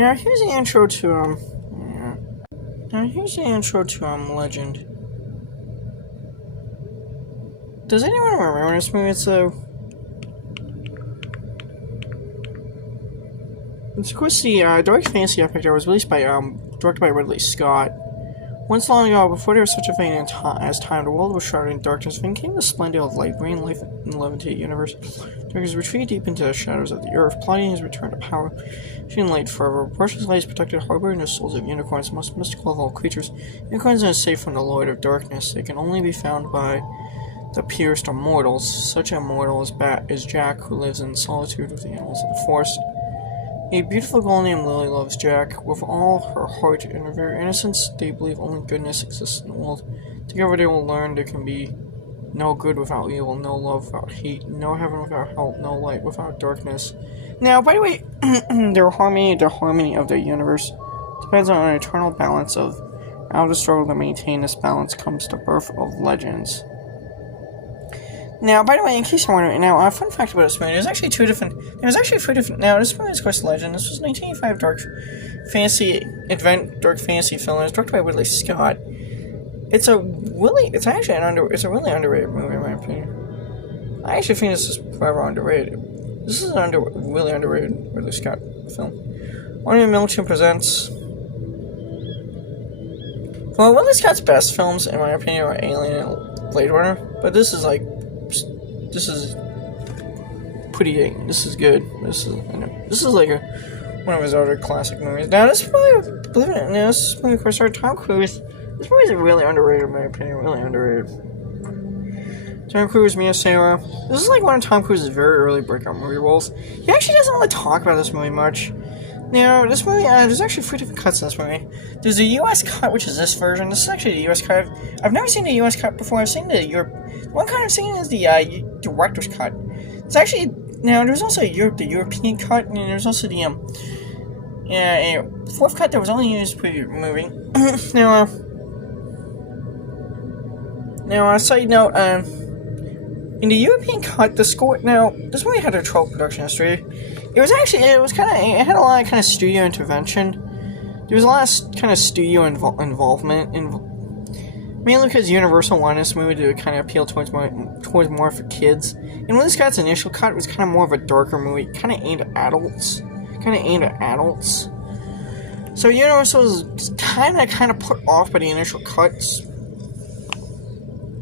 Now here's the intro to Legend. Does anyone remember this movie? It's of course the dark fantasy epic that was released by directed by Ridley Scott. Once long ago, before there was such a thing as time, the world was shrouded in darkness. Then came the splendor of light, bringing life and love into the universe. Darkness retreated deep into the shadows of the earth, plotting his return to power. Shining light forever. Precious light is protected, harboring the souls of unicorns, the most mystical of all creatures. Unicorns are safe from the Lord of Darkness. They can only be found by the purest of mortals. Such a mortal is Jack, who lives in solitude with the animals of the forest. A beautiful girl named Lily loves Jack. With all her heart and her very innocence, they believe only goodness exists in the world. Together they will learn there can be no good without evil, no love without hate, no heaven without hell, no light without darkness. Now, by the way, the harmony of the universe depends on an eternal balance of out of the struggle to maintain this balance comes the birth of legends. Now, by the way, in case you're wondering, a fun fact about this movie, there's actually three different, now, this movie is, of course, Legend. This was a 1985 dark fantasy film. It was directed by Ridley Scott. It's a really underrated movie, in my opinion. I actually think this is forever underrated. This is an really underrated Ridley Scott film. William Milton presents. Well, Ridley Scott's best films, in my opinion, are Alien and Blade Runner, but this is pretty dang. This is good. This is like one of his other classic movies. Now, this movie, believe it or not, this movie, of course, starred Tom Cruise. This movie is really underrated, in my opinion. Really underrated. Tom Cruise, Mia Sarah. This is like one of Tom Cruise's very early breakout movie roles. He actually doesn't really talk about this movie much. Now, this movie, there's actually 3 different cuts in this movie. There's a US cut, which is this version. This is actually the US cut. I've never seen the US cut before. I've seen the one kind I've seen is the director's cut. It's actually, now, there's also the European cut, and there's also the, a 4th cut that was only used for the movie. Now, a side note, in the European cut, the score, now, this movie had a troubled production history. It had a lot of kind of studio intervention. There was a lot of kind of studio involvement, mainly because Universal wanted this movie to kind of appeal towards more for kids. And Ridley Scott's initial cut was kind of more of a darker movie, kind of aimed at adults. So Universal was kind of put off by the initial cuts.